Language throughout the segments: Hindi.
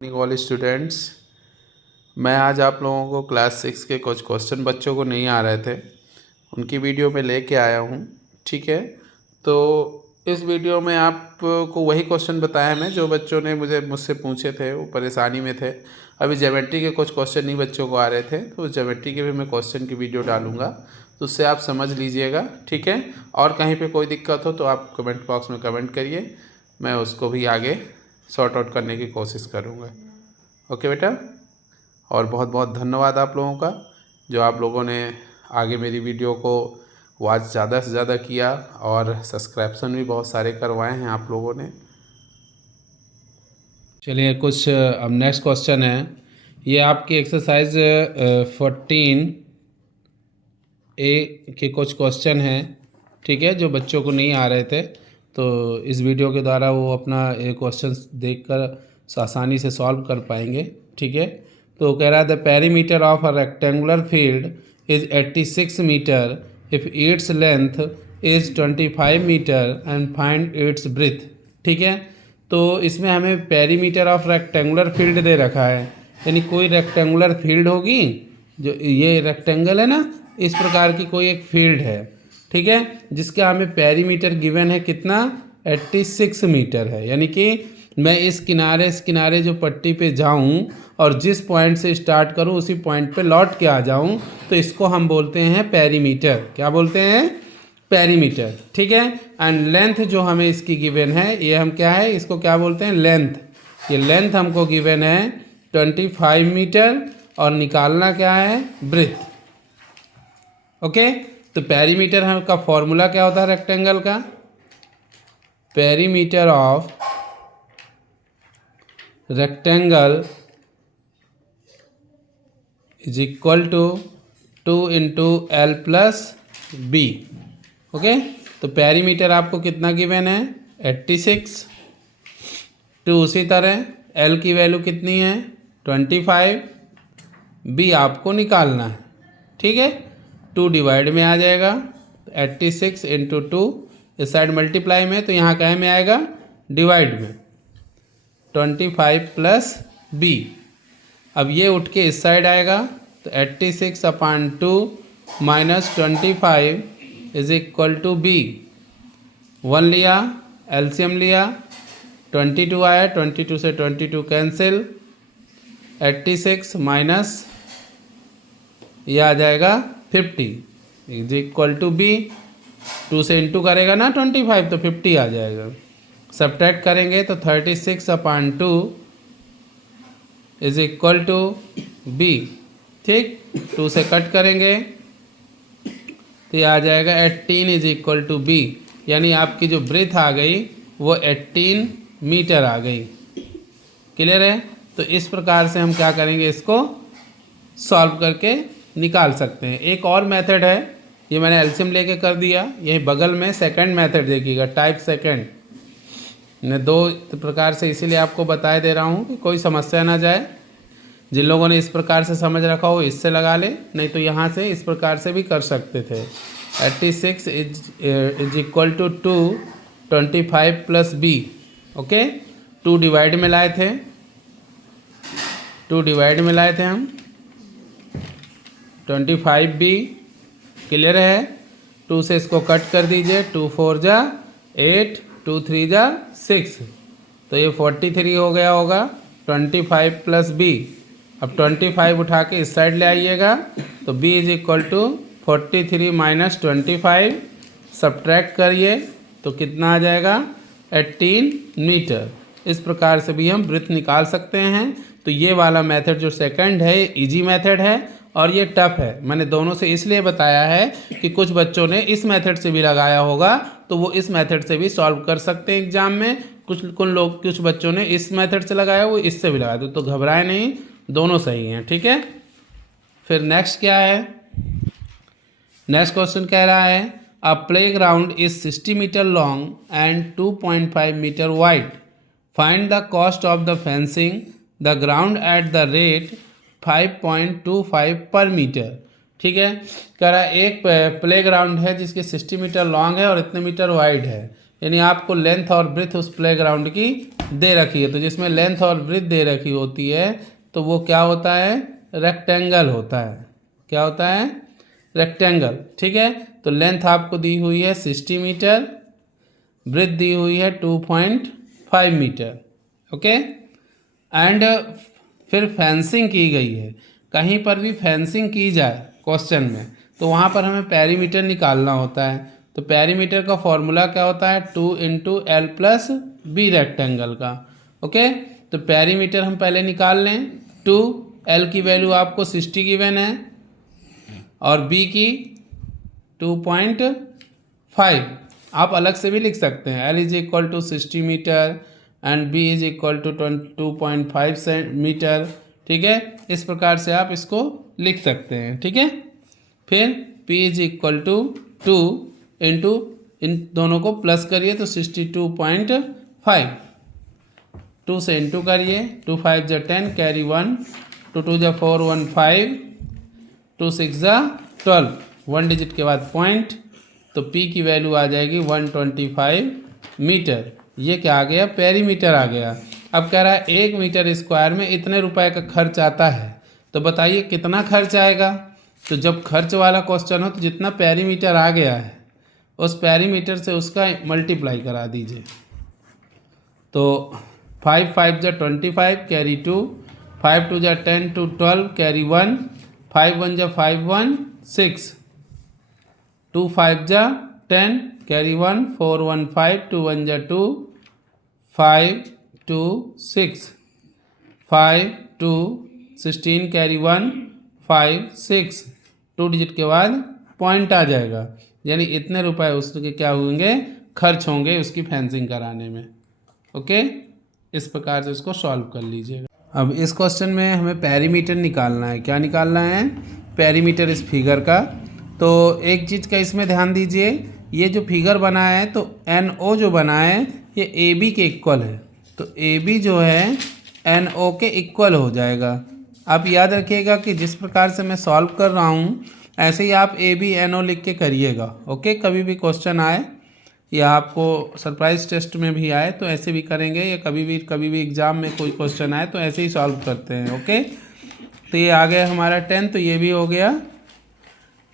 Morning all students. मैं आज आप लोगों को क्लास 6 के कुछ क्वेश्चन बच्चों को नहीं आ रहे थे, उनकी वीडियो में लेके आया हूँ। ठीक है, तो इस वीडियो में आपको वही क्वेश्चन बताया मैं जो बच्चों ने मुझसे पूछे थे, वो परेशानी में थे। अभी ज्योमेट्री के कुछ क्वेश्चन नहीं बच्चों को आ रहे थे, तो ज्योमेट्री के भी मैं क्वेश्चन की वीडियो डालूँगा, तो उससे आप समझ लीजिएगा। ठीक है, और कहीं पे कोई दिक्कत हो तो आप कमेंट बॉक्स में कमेंट करिए, मैं उसको भी आगे सॉर्ट आउट करने की कोशिश करूँगा। ओके बेटा, और बहुत बहुत धन्यवाद आप लोगों का जो आप लोगों ने आगे मेरी वीडियो को वॉच ज़्यादा से ज़्यादा किया और सब्सक्रिप्शन भी बहुत सारे करवाए हैं आप लोगों ने। चलिए कुछ अब नेक्स्ट क्वेश्चन है, ये आपकी एक्सरसाइज 14 ए के कुछ क्वेश्चन हैं। ठीक है, जो बच्चों को नहीं आ रहे थे, तो इस वीडियो के द्वारा वो अपना ये क्वेश्चन देखकर आसानी से सॉल्व कर पाएंगे। ठीक है, तो कह रहा है the perimeter of a rectangular field is 86 metre if it's length is 25 metre and find its breadth. ठीक है, तो इसमें हमें पेरीमीटर ऑफ रेक्टेंगुलर फील्ड दे रखा है, यानी कोई रेक्टेंगुलर फील्ड होगी, जो ये रेक्टेंगल है ना, इस प्रकार की कोई एक फील्ड है। ठीक है, जिसका हमें पेरीमीटर गिवन है कितना, 86 मीटर है। यानी कि मैं इस किनारे जो पट्टी पे जाऊं और जिस पॉइंट से स्टार्ट करूं उसी पॉइंट पे लौट के आ जाऊं, तो इसको हम बोलते हैं पेरीमीटर। क्या बोलते हैं? पेरीमीटर। ठीक है, एंड लेंथ जो हमें इसकी गिवन है, ये हम क्या है, इसको क्या बोलते हैं, लेंथ। ये लेंथ हमको गिवन है 25 मीटर और निकालना क्या है, ब्रेथ। ओके, तो पेरीमीटर हम का फॉर्मूला क्या होता है रेक्टेंगल का, perimeter of rectangle is equal to 2 into L plus b. Okay, तो पेरीमीटर आपको कितना गिवन है, 86। टू उसी तरह एल की वैल्यू कितनी है, 25। बी आपको निकालना है। ठीक है, 2 डिवाइड में आ जाएगा, 86 इंटू 2, इस साइड मल्टीप्लाई में, तो यहाँ क्या में आएगा, डिवाइड में, 25 प्लस बी। अब ये उठ के इस साइड आएगा, तो 86/2 minus 25 is equal to b. 1 लिया, एलसीएम लिया, 22 आया, 22 से 22 कैंसिल, 86 माइनस ये आ जाएगा 50 इज इक्वल टू बी। 2 से इंटू करेगा ना 25, तो 50 आ जाएगा। सब्ट्रैक्ट करेंगे तो 36/2 इज इक्वल टू बी। ठीक, 2 से कट करेंगे तो ये आ जाएगा 18 इज इक्वल टू बी। यानी आपकी जो ब्रेथ आ गई वो 18 मीटर आ गई। क्लियर है? तो इस प्रकार से हम क्या करेंगे, इसको सॉल्व करके निकाल सकते हैं। एक और मेथड है, ये मैंने एलसीएम लेके कर दिया, यही बगल में सेकंड मेथड देखिएगा, टाइप सेकंड। मैं 2 प्रकार से इसीलिए आपको बताए दे रहा हूँ कि कोई समस्या ना जाए। जिन लोगों ने इस प्रकार से समझ रखा हो इससे लगा ले, नहीं तो यहाँ से इस प्रकार से भी कर सकते थे। 86 is equal to 2, 25 plus b. Okay, 2 divide में लाए थे, 2 डिवाइड में लाए थे हम, 25 बी। क्लियर है? 2 से इसको कट कर दीजिए, 2 4 जा 8, 2 3 जा 6, तो ये 43 हो गया होगा। 25 प्लस बी, अब 25 उठा के इस साइड ले आइएगा, तो b is equal to 43 minus 25, subtract करिए तो कितना आ जाएगा, 18 मीटर। इस प्रकार से भी हम ब्रेथ निकाल सकते हैं। तो ये वाला मेथड जो सेकंड है, इजी मेथड है और ये टफ है। मैंने दोनों से इसलिए बताया है कि कुछ बच्चों ने इस मेथड से भी लगाया होगा, तो वो इस मेथड से भी सॉल्व कर सकते हैं एग्जाम में। कुछ बच्चों ने इस मेथड से लगाया, वो इससे भी लगाया, तो घबराए नहीं, दोनों सही हैं। ठीक है, फिर नेक्स्ट क्या है, नेक्स्ट क्वेश्चन कह रहा है a playground is 60 metre long and 2.5 metre wide, find the cost of the fencing the ground at the rate 5.25 per metre. ठीक है, कह रहा है एक प्ले ग्राउंड है जिसकी 60 मीटर लॉन्ग है और इतने मीटर वाइड है, यानी आपको लेंथ और ब्रेथ उस प्ले ग्राउंड की दे रखी है, तो जिसमें लेंथ और ब्रेड्थ दे रखी होती है तो वो क्या होता है, रेक्टेंगल होता है। क्या होता है, रेक्टेंगल। ठीक है, तो लेंथ आपको दी हुई है 60 मीटर, ब्रेड्थ दी हुई है 2.5 मीटर। ओके, एंड फिर फेंसिंग की गई है। कहीं पर भी फेंसिंग की जाए क्वेश्चन में तो वहाँ पर हमें पेरीमीटर निकालना होता है। तो पेरीमीटर का फॉर्मूला क्या होता है, 2 into L plus b rectangle का। ओके, तो पेरीमीटर हम पहले निकाल लें। 2, एल की वैल्यू आपको 60 गिवन है और बी की 2.5। आप अलग से भी लिख सकते हैं, l is equal to 60 metre and b is equal to 2.5 metre. ठीक है, इस प्रकार से आप इसको लिख सकते हैं। ठीक है, फिर P is equal to 2 into इन दोनों को प्लस करिए तो 62.5, 2 से इंटू करिए, 2 5 जा 10, कैरी 1, 2 2 जा 4, 1 5, 2 6 जा 12, 1 डिजिट के बाद पॉइंट, तो P की वैल्यू आ जाएगी 125 मीटर। ये क्या आ गया, पेरीमीटर आ गया। अब कह रहा है 1 मीटर स्क्वायर में इतने रुपए का खर्च आता है, तो बताइए कितना खर्च आएगा। तो जब खर्च वाला क्वेश्चन हो तो जितना पेरीमीटर आ गया है उस पेरीमीटर से उसका मल्टीप्लाई करा दीजिए। तो 5 5 जा 25, कैरी 2, 5 2 जा 10 to 12, कैरी 1, 5 1 जा 5 1 6, 2 5 जा 10, कैरी 1, 4 1 5, 2 1 जा 2, 5 2 6, 5 2 16, कैरी 1 5 6, 2 डिजिट के बाद पॉइंट आ जाएगा, यानी इतने रुपए उसके क्या होंगे, खर्च होंगे उसकी फेंसिंग कराने में। ओके, इस प्रकार से इसको सॉल्व कर लीजिएगा। अब इस क्वेश्चन में हमें पेरीमीटर निकालना है। क्या निकालना है, पेरीमीटर इस फिगर का। तो एक चीज़ का इसमें ध्यान दीजिए, ये जो फिगर बना है तो NO जो बना है ये AB के इक्वल है, तो AB जो है NO के इक्वल हो जाएगा। आप याद रखिएगा कि जिस प्रकार से मैं सॉल्व कर रहा हूँ ऐसे ही आप AB NO लिख के करिएगा। ओके, कभी भी क्वेश्चन आए या आपको सरप्राइज टेस्ट में भी आए तो ऐसे भी करेंगे, या कभी भी एग्ज़ाम में कोई क्वेश्चन आए तो ऐसे ही सॉल्व करते हैं। ओके, तो ये आ गया हमारा 10, तो ये भी हो गया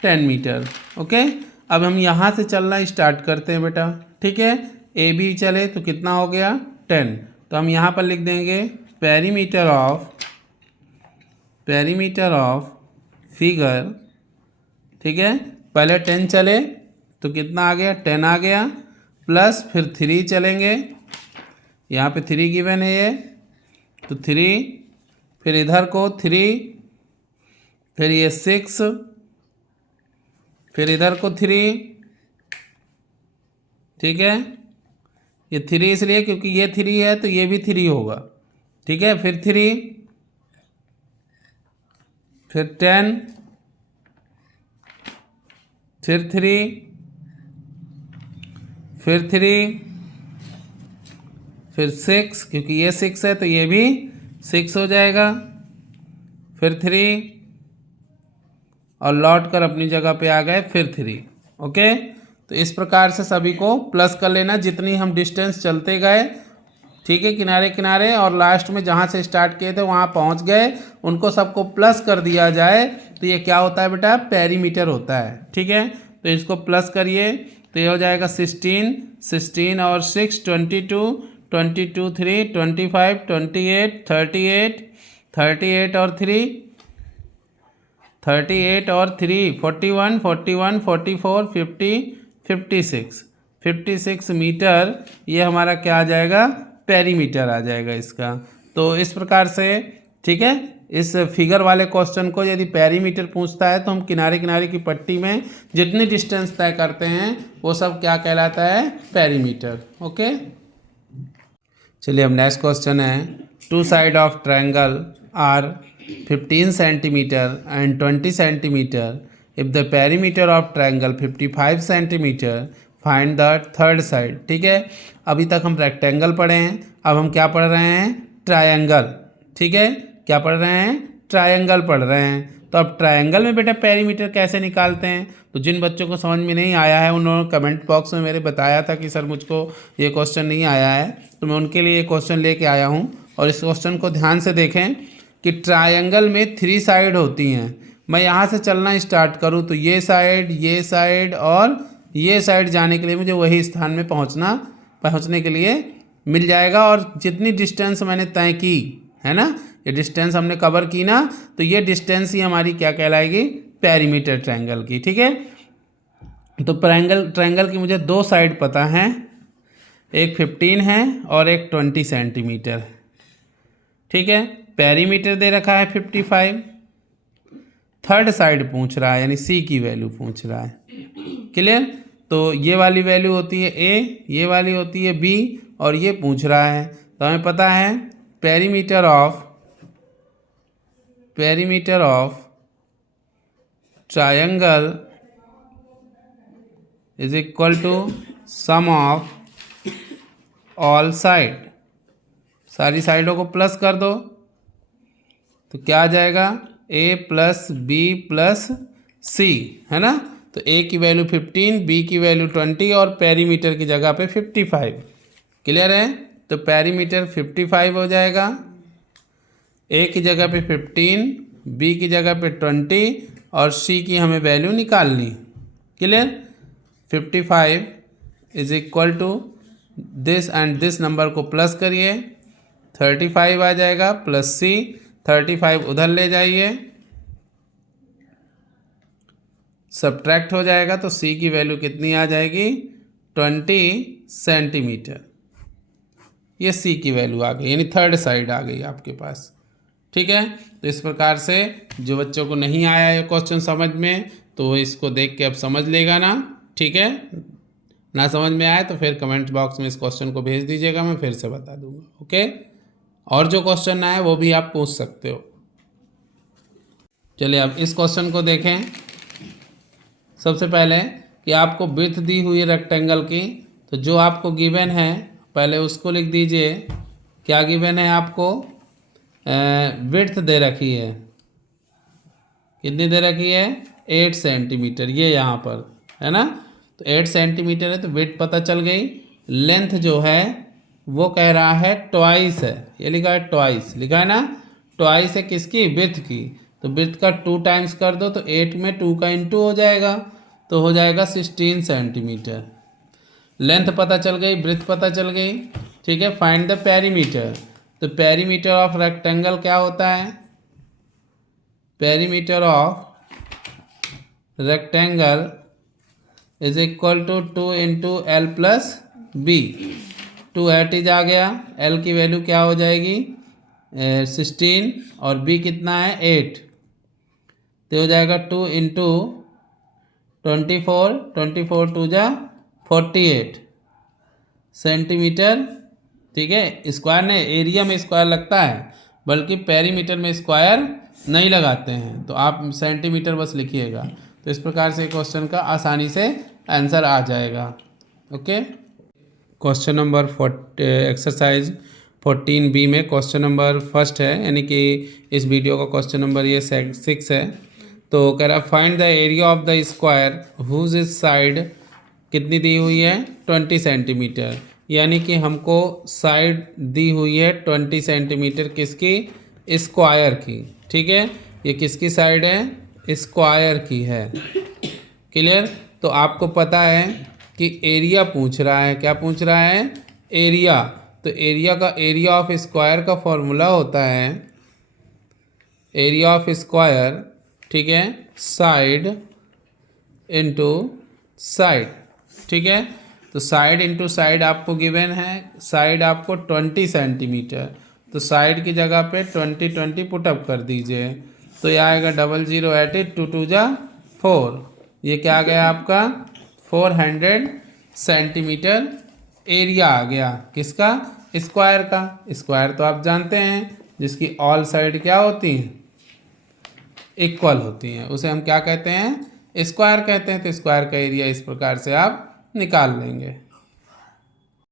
10 मीटर। ओके, अब हम यहाँ से चलना स्टार्ट करते हैं बेटा। ठीक है, AB चले तो कितना हो गया 10, तो हम यहाँ पर लिख देंगे पेरीमीटर ऑफ फिगर। ठीक है, पहले 10 चले तो कितना आ गया, 10 आ गया, प्लस फिर 3 चलेंगे, यहाँ पे 3 गिवन है ये, तो 3, फिर इधर को 3, फिर ये 6, फिर इधर को 3। ठीक है, ये 3 इसलिए क्योंकि ये 3 है तो ये भी 3 होगा। ठीक है, फिर 3, फिर 10, फिर 3, फिर 3, फिर 6, क्योंकि ये 6 है तो ये भी 6 हो जाएगा, फिर 3 और लौट कर अपनी जगह पे आ गए, फिर 3। ओके, तो इस प्रकार से सभी को प्लस कर लेना जितनी हम डिस्टेंस चलते गए। ठीक है, किनारे किनारे, और लास्ट में जहाँ से स्टार्ट किए थे वहाँ पहुँच गए, उनको सबको प्लस कर दिया जाए तो ये क्या होता है बेटा, पेरीमीटर होता है। ठीक है, तो इसको प्लस करिए तो ये हो जाएगा 16, 16 और 6 22, 22 3 25, 28 38, 38 और 3 38 और 3 41, 41 44 50 56, 56 मीटर ये हमारा क्या आ जाएगा, पेरीमीटर आ जाएगा इसका। तो इस प्रकार से ठीक है, इस फिगर वाले क्वेश्चन को यदि पेरीमीटर पूछता है तो हम किनारे किनारे की पट्टी में जितनी डिस्टेंस तय करते हैं वो सब क्या कहलाता है, पेरीमीटर। ओके, चलिए अब नेक्स्ट क्वेश्चन है, 2 side of triangle are 15 centimetre and 20 centimetre, if the perimeter of triangle 55 centimetre, find the third side. ठीक है, अभी तक हम रेक्टेंगल पढ़े हैं, अब हम क्या पढ़ रहे हैं, ट्रायंगल। ठीक है, क्या पढ़ रहे हैं, ट्रायंगल पढ़ रहे हैं। तो अब ट्रायंगल में बेटा पेरीमीटर कैसे निकालते हैं, तो जिन बच्चों को समझ में नहीं आया है उन्होंने कमेंट बॉक्स में मेरे बताया था कि सर मुझको ये क्वेश्चन नहीं आया है, तो मैं उनके लिए ये क्वेश्चन लेके आया हूँ। और इस क्वेश्चन को ध्यान से देखें कि ट्रायंगल में 3 साइड होती हैं। मैं यहाँ से चलना स्टार्ट करूँ तो ये साइड और ये साइड जाने के लिए मुझे वही स्थान में पहुँचने के लिए मिल जाएगा। और जितनी डिस्टेंस मैंने तय की है ना, ये डिस्टेंस हमने कवर की ना, तो ये डिस्टेंस ही हमारी क्या कहलाएगी, पेरीमीटर ट्रायंगल की। ठीक है, तो ट्रायंगल की मुझे 2 साइड पता हैं, एक 15 है और एक 20 सेंटीमीटर। ठीक है, पेरीमीटर दे रखा है 55, थर्ड साइड पूछ रहा है यानी सी की वैल्यू पूछ रहा है। क्लियर, तो ये वाली वैल्यू होती है ए, ये वाली होती है बी और ये पूछ रहा है। तो हमें पता है perimeter of triangle is equal to sum of all side. सारी साइडों को प्लस कर दो तो क्या आ जाएगा, ए प्लस बी प्लस सी, है ना। तो ए की वैल्यू 15, बी की वैल्यू 20 और पेरीमीटर की जगह पे 55। क्लियर है, तो पेरीमीटर 55 हो जाएगा, ए की जगह पे 15, बी की जगह पे 20 और सी की हमें वैल्यू निकालनी। Clear, 55 is equal to this and this number को प्लस करिए, 35 आ जाएगा प्लस सी, 35 उधर ले जाइए, सब्ट्रैक्ट हो जाएगा तो सी की वैल्यू कितनी आ जाएगी, 20 सेंटीमीटर। ये सी की वैल्यू आ गई, यानी थर्ड साइड आ गई आपके पास। ठीक है, तो इस प्रकार से जो बच्चों को नहीं आया ये क्वेश्चन समझ में, तो इसको देख के अब समझ लेगा ना। ठीक है, ना समझ में आए तो फिर कमेंट बॉक्स में इस क्वेश्चन को भेज दीजिएगा, मैं फिर से बता दूंगा। ओके, और जो क्वेश्चन आए वो भी आप पूछ सकते हो। चलिए अब इस क्वेश्चन को देखें। सबसे पहले कि आपको विड्थ दी हुई है रेक्टेंगल की, तो जो आपको गिवन है पहले उसको लिख दीजिए। क्या गिवन है आपको, विड्थ दे रखी है, कितनी दे रखी है, 8 सेंटीमीटर, ये यहाँ पर है ना। तो 8 सेंटीमीटर है तो विड्थ पता चल गई। लेंथ जो है वो कह रहा है ट्वाइस है, ये लिखा है ट्वाइस, लिखा है ना, ट्वाइस है किसकी, विड्थ की। तो विड्थ का 2 टाइम्स कर दो तो 8 में 2 का इंटू हो जाएगा, तो हो जाएगा 16 सेंटीमीटर। लेंथ पता चल गई, विड्थ पता चल गई। ठीक है, फाइंड द पेरीमीटर। तो पेरीमीटर ऑफ रेक्टेंगल क्या होता है, perimeter of rectangle is equal to 2 into L plus B. 2 8 आ गया, एल की वैल्यू क्या हो जाएगी 16 और बी कितना है 8, तो हो जाएगा 2 इंटू 24, 24 2 जा 48 सेंटीमीटर। ठीक है, स्क्वायर ने एरिया में स्क्वायर लगता है, बल्कि पेरीमीटर में स्क्वायर नहीं लगाते हैं, तो आप सेंटीमीटर बस लिखिएगा। तो इस प्रकार से क्वेश्चन का आसानी से आंसर आ जाएगा। Okay, question number exercise 14B में क्वेश्चन नंबर फर्स्ट है, यानी कि इस वीडियो का क्वेश्चन नंबर ये 6 है। तो कह रहा find the area of the square whose is side कितनी दी हुई है 20 सेंटीमीटर, यानी कि हमको साइड दी हुई है 20 सेंटीमीटर किसकी, स्क्वायर की। ठीक है, ये किसकी साइड है, स्क्वायर की है। क्लियर, तो आपको पता है कि एरिया पूछ रहा है, क्या पूछ रहा है, एरिया। तो एरिया ऑफ स्क्वायर का फॉर्मूला होता है एरिया ऑफ स्क्वायर, ठीक है, साइड इनटू साइड। ठीक है, तो साइड इनटू साइड आपको गिवन है, साइड आपको 20 सेंटीमीटर, तो साइड की जगह पे 20 20 पुटअप कर दीजिए, तो ये आएगा 0088 2 2 जा 4, ये क्या आ गया आपका 400 सेंटीमीटर एरिया आ गया, किसका, स्क्वायर का। स्क्वायर तो आप जानते हैं जिसकी ऑल साइड क्या होती हैं, इक्वल होती हैं, उसे हम क्या कहते हैं, स्क्वायर कहते हैं। तो स्क्वायर का एरिया इस प्रकार से आप निकाल लेंगे।